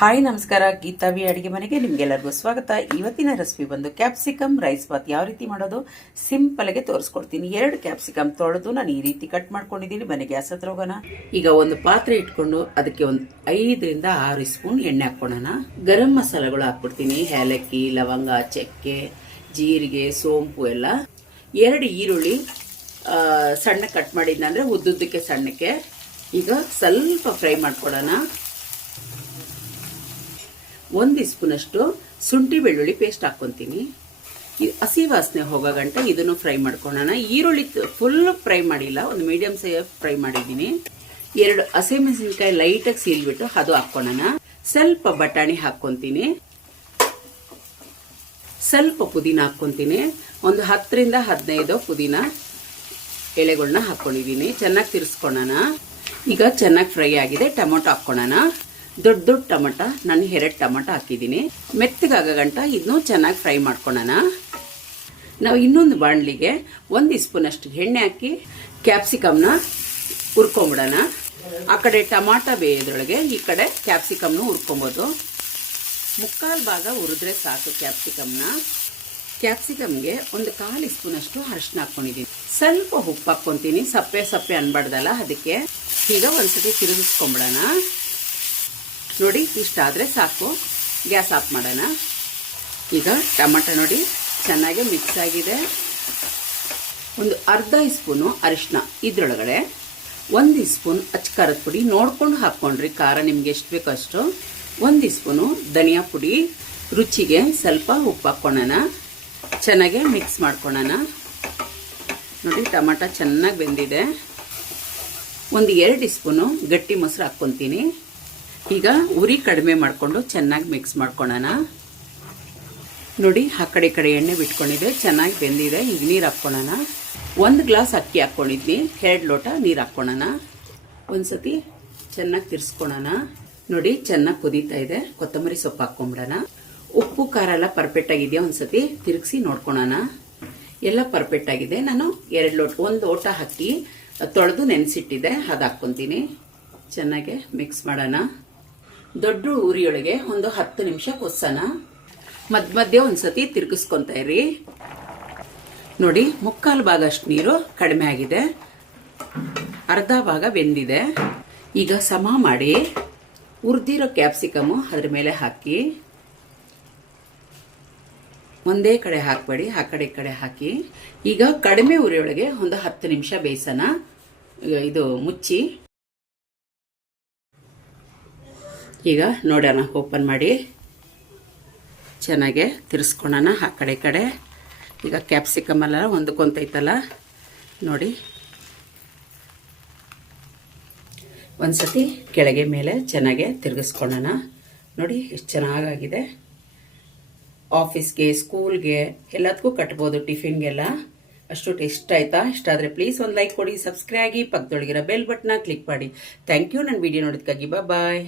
Hi ನಮಸ್ಕಾರ, ಗೀತಾವಿ ಅಡುಗೆ ಮನೆಗೆ ನಿಮಗೆಲ್ಲರಿಗೂ ಸ್ವಾಗತ. ಇವತ್ತಿನ ರೆಸಿಪಿ ಬಂದು ಕ್ಯಾಪ್ಸಿಕಮ್ ರೈಸ್ ಬಾತ್ ಯಾವ ರೀತಿ ಮಾಡೋದು ಸಿಂಪಲ್ ಆಗಿ ತೋರಿಸ್ಕೊಡ್ತೀನಿ. 2 ಕ್ಯಾಪ್ಸಿಕಮ್ ತೊಳೆದು ನಾನು ಈ ರೀತಿ ಕಟ್ ಮಾಡ್ಕೊಂಡಿದ್ದೀನಿ. ಮನೆ ಗ್ಯಾಸ್ ಹತ್ರ ಹೋಗೋಣ. ಈಗ ಒಂದು ಪಾತ್ರೆ ಇಟ್ಕೊಂಡು ಅದಕ್ಕೆ ಒಂದು 5 ರಿಂದ 6 ಸ್ಪೂನ್ ಎಣ್ಣೆ ಹಾಕೋಣ. ಗರಂ ಮಸಾಲೆಗಳು ಹಾಕ್ಬಿಡ್ತೀನಿ. ಏಲಕ್ಕಿ, ಲವಂಗ, ಚಕ್ಕೆ, ಜೀರಿಗೆ, ಸೋಂಪು ಎಲ್ಲ. 2 ಈರುಳ್ಳಿ ಸಣ್ಣ ಕಟ್ ಮಾಡಿದ್ನಂದ್ರೆ ಉದ್ದುದ್ದಕ್ಕೆ ಸಣ್ಣಕ್ಕೆ. ಈಗ ಸ್ವಲ್ಪ ಫ್ರೈ ಮಾಡ್ಕೊಡೋಣ. 1 ಸ್ಪೂನ್ ಅಷ್ಟು ಶುಂಠಿ ಬೆಳ್ಳುಳ್ಳಿ ಪೇಸ್ಟ್ ಹಾಕ್ಕೊಂತೀನಿ. ಹಸಿ ವಾಸನೆ ಹೋಗೋ ಗಂಟ ಇದನ್ನು ಫ್ರೈ ಮಾಡ್ಕೊಳ್ಳೋಣ. ಈರುಳ್ಳಿ ಫುಲ್ ಫ್ರೈ ಮಾಡಿಲ್ಲ, ಒಂದು ಮೀಡಿಯಂ ಸೈಜ್ ಫ್ರೈ ಮಾಡಿದ್ದೀನಿ. 2 ಹಸಿಮೆಣಸಿನಕಾಯಿ ಲೈಟಾಗಿ ಸೀಲ್ಬಿಟ್ಟು ಅದು ಹಾಕ್ಕೊಳ್ಳೋಣ. ಸ್ವಲ್ಪ ಬಟಾಣಿ ಹಾಕ್ಕೊಂತೀನಿ. ಸ್ವಲ್ಪ ಪುದೀನ ಹಾಕ್ಕೊಂತೀನಿ. ಒಂದು 10 ರಿಂದ 15 ಪುದೀನ ಎಲೆಗಳನ್ನ ಹಾಕ್ಕೊಂಡಿದ್ದೀನಿ. ಚೆನ್ನಾಗಿ ತಿರ್ಸ್ಕೊಳ್ಳೋಣ. ಈಗ ಚೆನ್ನಾಗಿ ಫ್ರೈ ಆಗಿದೆ. ಟೊಮೊಟೊ ಹಾಕ್ಕೊಳ್ಳೋಣ. ದೊಡ್ಡ ಟೊಮೊಟ, ನಾನು 2 ಟೊಮೊಟೊ ಹಾಕಿದ್ದೀನಿ. ಮೆತ್ತಗಾಗ ಗಂಟ ಇದನ್ನು ಚೆನ್ನಾಗಿ ಫ್ರೈ ಮಾಡ್ಕೊಳ್ಳೋಣ. ನಾವು ಇನ್ನೊಂದು ಬಾಣಲಿಗೆ 1 ಸ್ಪೂನ್ ಅಷ್ಟು ಎಣ್ಣೆ ಹಾಕಿ ಕ್ಯಾಪ್ಸಿಕಮ್ನ ಹುರ್ಕೊಂಬಿಡೋಣ. ಆ ಕಡೆ ಟೊಮಾಟೊ ಬೇಯೋದ್ರೊಳಗೆ ಈ ಕಡೆ ಕ್ಯಾಪ್ಸಿಕಮ್ನು ಹುರ್ಕೊಬೋದು. 3/4 ಭಾಗ ಹುರಿದ್ರೆ ಸಾಕು ಕ್ಯಾಪ್ಸಿಕಮ್ನ. ಕ್ಯಾಪ್ಸಿಕಮ್ಗೆ ಒಂದು 1/4 ಸ್ಪೂನ್ ಅಷ್ಟು ಅರಿಶಿನ ಹಾಕ್ಕೊಂಡಿದ್ದೀನಿ. ಸ್ವಲ್ಪ ಉಪ್ಪು ಹಾಕ್ಕೊಂತೀನಿ. ಸಪ್ಪೆ ಅನ್ಬಾರ್ದಲ್ಲ, ಅದಕ್ಕೆ. ಈಗ ಒಂದ್ಸತಿ ತಿರುಗಿಸ್ಕೊಂಬಿಡೋಣ. ನೋಡಿ, ಇಷ್ಟಾದರೆ ಸಾಕು. ಗ್ಯಾಸ್ ಆಫ್ ಮಾಡೋಣ. ಈಗ ಟೊಮಟೊ ನೋಡಿ ಚೆನ್ನಾಗಿ ಮಿಕ್ಸ್ ಆಗಿದೆ. ಒಂದು ಅರ್ಧ ಸ್ಪೂನು ಅರಿಶಿನ ಇದರೊಳಗಡೆ, 1 ಸ್ಪೂನ್ ಅಚ್ಚಕಾರದ ಪುಡಿ ನೋಡ್ಕೊಂಡು ಹಾಕ್ಕೊಂಡ್ರಿ, ಖಾರ ನಿಮ್ಗೆ ಎಷ್ಟು ಬೇಕೋ ಅಷ್ಟು. 1 ಸ್ಪೂನು ಧನಿಯಾ ಪುಡಿ, ರುಚಿಗೆ ಸ್ವಲ್ಪ ಉಪ್ಪು ಹಾಕ್ಕೊಳ್ಳೋಣ. ಚೆನ್ನಾಗಿ ಮಿಕ್ಸ್ ಮಾಡ್ಕೊಳ್ಳೋಣ. ನೋಡಿ, ಟೊಮಟೊ ಚೆನ್ನಾಗಿ ಬೆಂದಿದೆ. ಒಂದು 2 ಸ್ಪೂನು ಗಟ್ಟಿ ಮೊಸರು ಹಾಕ್ಕೊತೀನಿ. ಈಗ ಉರಿ ಕಡಿಮೆ ಮಾಡಿಕೊಂಡು ಚೆನ್ನಾಗಿ ಮಿಕ್ಸ್ ಮಾಡ್ಕೊಳ್ಳೋಣ. ನೋಡಿ, ಆ ಕಡೆ ಈ ಕಡೆ ಎಣ್ಣೆ ಬಿಟ್ಕೊಂಡಿದೆ, ಚೆನ್ನಾಗಿ ಬೆಂದಿದೆ. ಈಗ ನೀರು ಹಾಕ್ಕೊಳ್ಳೋಣ. 1 ಗ್ಲಾಸ್ ಅಕ್ಕಿ ಹಾಕ್ಕೊಂಡಿದ್ನಿ, 2 ಲೋಟ ನೀರು ಹಾಕ್ಕೊಳ್ಳೋಣ. ಒಂದ್ಸತಿ ಚೆನ್ನಾಗಿ ತಿರ್ಸ್ಕೊಳ್ಳೋಣ. ನೋಡಿ, ಚೆನ್ನಾಗಿ ಕುದೀತಾ ಇದೆ. ಕೊತ್ತಂಬರಿ ಸೊಪ್ಪು ಹಾಕ್ಕೊಂಬಿಡೋಣ. ಉಪ್ಪು ಖಾರ ಎಲ್ಲ ಪರ್ಫೆಕ್ಟ್ ಆಗಿದೆಯಾ ಒಂದ್ಸತಿ ತಿರುಗಿಸಿ ನೋಡ್ಕೊಳ್ಳೋಣ. ಎಲ್ಲ ಪರ್ಫೆಕ್ಟ್ ಆಗಿದೆ. ನಾನು 2 ಲೋಟ, 1 ಲೋಟ ಅಕ್ಕಿ ತೊಳೆದು ನೆನೆಸಿಟ್ಟಿದ್ದೆ, ಅದು ಹಾಕ್ಕೊಂತೀನಿ. ಚೆನ್ನಾಗಿ ಮಿಕ್ಸ್ ಮಾಡೋಣ. ದೊಡ್ಡ ಉರಿಯೊಳಗೆ ಒಂದು 10 ನಿಮಿಷ ಕೊಸೋಣ. ಮಧ್ಯ ಒಂದ್ಸತಿ ತಿರುಗಿಸ್ಕೊಂತ ಇರಿ. ನೋಡಿ, 3/4 ಭಾಗ ಅಷ್ಟು ನೀರು ಕಡಿಮೆ ಆಗಿದೆ, ಅರ್ಧ ಭಾಗ ಬೆಂದಿದೆ. ಈಗ ಸಮ ಮಾಡಿ ಹುರಿದಿರೋ ಕ್ಯಾಪ್ಸಿಕಮು ಅದ್ರ ಮೇಲೆ ಹಾಕಿ, ಒಂದೇ ಕಡೆ ಹಾಕಬೇಡಿ, ಆ ಕಡೆ ಈ ಕಡೆ ಹಾಕಿ. ಈಗ ಕಡಿಮೆ ಉರಿಯೊಳಗೆ ಒಂದು 10 ನಿಮಿಷ ಬೇಯಿಸೋಣ. ಇದು ಮುಚ್ಚಿ. ಈಗ ನೋಡೋಣ, ಓಪನ್ ಮಾಡಿ ಚೆನ್ನಾಗೆ ತಿರ್ಸ್ಕೊಳ್ಳೋಣ ಆ ಕಡೆ ಈ ಕಡೆ. ಈಗ ಕ್ಯಾಪ್ಸಿಕಮ್ ಎಲ್ಲ ಹೊಂದ್ಕೊಂತೈತಲ್ಲ ನೋಡಿ. ಒಂದ್ಸತಿ ಕೆಳಗೆ ಮೇಲೆ ಚೆನ್ನಾಗೆ ತಿರುಗಿಸ್ಕೊಳ್ಳೋಣ. ನೋಡಿ, ಎಷ್ಟು ಚೆನ್ನಾಗಾಗಿದೆ. ಆಫೀಸ್ಗೆ, ಸ್ಕೂಲ್ಗೆ ಎಲ್ಲದಕ್ಕೂ ಕಟ್ಬೋದು, ಟಿಫಿನ್ಗೆಲ್ಲ. ಅಷ್ಟು ಟೇಸ್ಟ್ ಆಯ್ತಾ? ಇಷ್ಟ ಆದರೆ ಪ್ಲೀಸ್ ಒಂದು ಲೈಕ್ ಕೊಡಿ, ಸಬ್ಸ್ಕ್ರೈಬ್ ಆಗಿ, ಪಕ್ಕದೊಳಗಿರೋ ಬೆಲ್ ಬಟನ್ನ ಕ್ಲಿಕ್ ಮಾಡಿ. ಥ್ಯಾಂಕ್ ಯು ನನ್ನ ವಿಡಿಯೋ ನೋಡೋದಕ್ಕಾಗಿ. ಬಾಯ್.